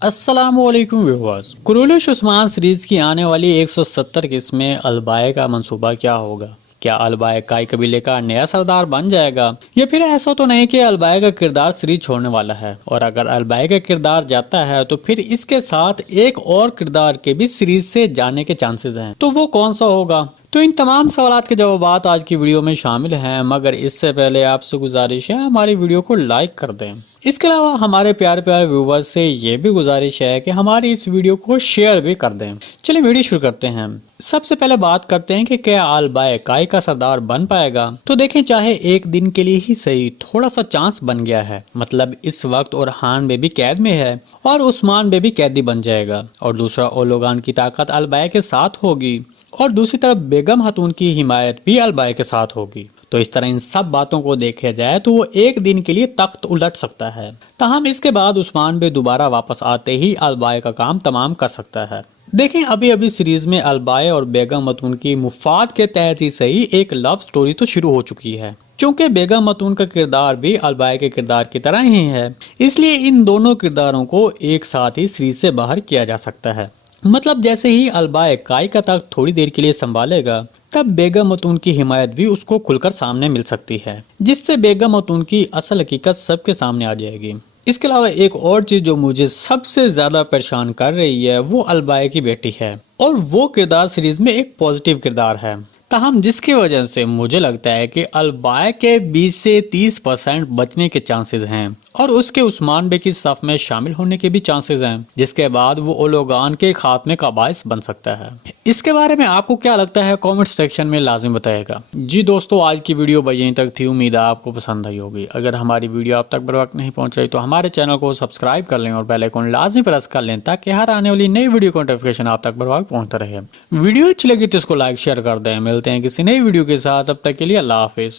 अस्सलामुअलैकुम viewers. Quraish Usman series की आने वाली 170 किस्त में अलबाए का मंसूबा क्या होगा? क्या अलबाए काई कबीले का नया सरदार बन जाएगा, या फिर ऐसा तो नहीं कि अलबाए का किरदार सीरीज छोड़ने वाला है? और अगर अलबाए का किरदार जाता है तो फिर इसके साथ एक और किरदार के भी सीरीज से जाने के चांसेस हैं, तो वो कौन सा होगा? तो इन तमाम सवालात के जवाब आज की वीडियो में शामिल हैं, मगर इससे पहले आपसे गुजारिश है हमारी वीडियो को लाइक कर दें। इसके अलावा हमारे प्यारे प्यारे व्यूवर्स से ये भी गुजारिश है कि हमारी इस वीडियो को शेयर भी कर दें। चलिए वीडियो शुरू करते हैं। सबसे पहले बात करते हैं कि क्या अलबाए काई का सरदार बन पाएगा। तो देखें, चाहे एक दिन के लिए ही सही, थोड़ा सा चांस बन गया है। मतलब इस वक्त ओरहान बेबी कैद में है और उस्मान बेबी कैदी बन जाएगा, और दूसरा ओलोगान की ताकत अलबाए के साथ होगी, और दूसरी तरफ बेगम खातून की हिमायत भी अलबाए के साथ होगी। तो इस तरह इन सब बातों को देखा जाए तो वो एक दिन के लिए तख्त उलट सकता है। ताहम इसके बाद उस्मान बे दोबारा वापस आते ही अलबाए का काम तमाम कर सकता है। देखें, अभी अभी सीरीज में अलबाए और बेगम मतून की मुफाद के तहत ही सही एक लव स्टोरी तो शुरू हो चुकी है। क्योंकि बेगम मतून का किरदार भी अलबाए के किरदार की तरह ही है, इसलिए इन दोनों किरदारों को एक साथ ही सीरीज से बाहर किया जा सकता है। मतलब जैसे ही अलबाए काई का तख्त थोड़ी देर के लिए संभालेगा, तब बेगम मतून की हिमायत भी उसको खुलकर सामने मिल सकती है, जिससे बेगम मतून की असल हकीकत सबके सामने आ जाएगी। इसके अलावा एक और चीज जो मुझे सबसे ज्यादा परेशान कर रही है वो अलबाए की बेटी है, और वो किरदार सीरीज में एक पॉजिटिव किरदार है। ताहम जिसकी वजह से मुझे लगता है कि अलबाए के 20 से 30% बचने के चांसेस हैं, और उसके उस्मान बे की सफ में शामिल होने के भी चांसेस हैं, जिसके बाद वो ओलोगान के खात्मे का बायस बन सकता है। इसके बारे में आपको क्या लगता है, कमेंट सेक्शन में लाजिम बताएगा। जी दोस्तों, आज की वीडियो बस यहीं तक थी। उम्मीद है आपको पसंद आई होगी। अगर हमारी वीडियो आप तक बर वक्त नहीं पहुंच रही तो हमारे चैनल को सब्सक्राइब कर लें और बेल आइकन लाजमी प्रेस कर लें, ताकि हर आने वाली नई वीडियो का नोटिफिकेशन आप तक बर वक्त पहुंचता रहे। वीडियो अच्छी लगी तो इसको लाइक शेयर कर दें। मिलते हैं किसी नई वीडियो के साथ, तब तक के लिए अल्लाह हाफिज।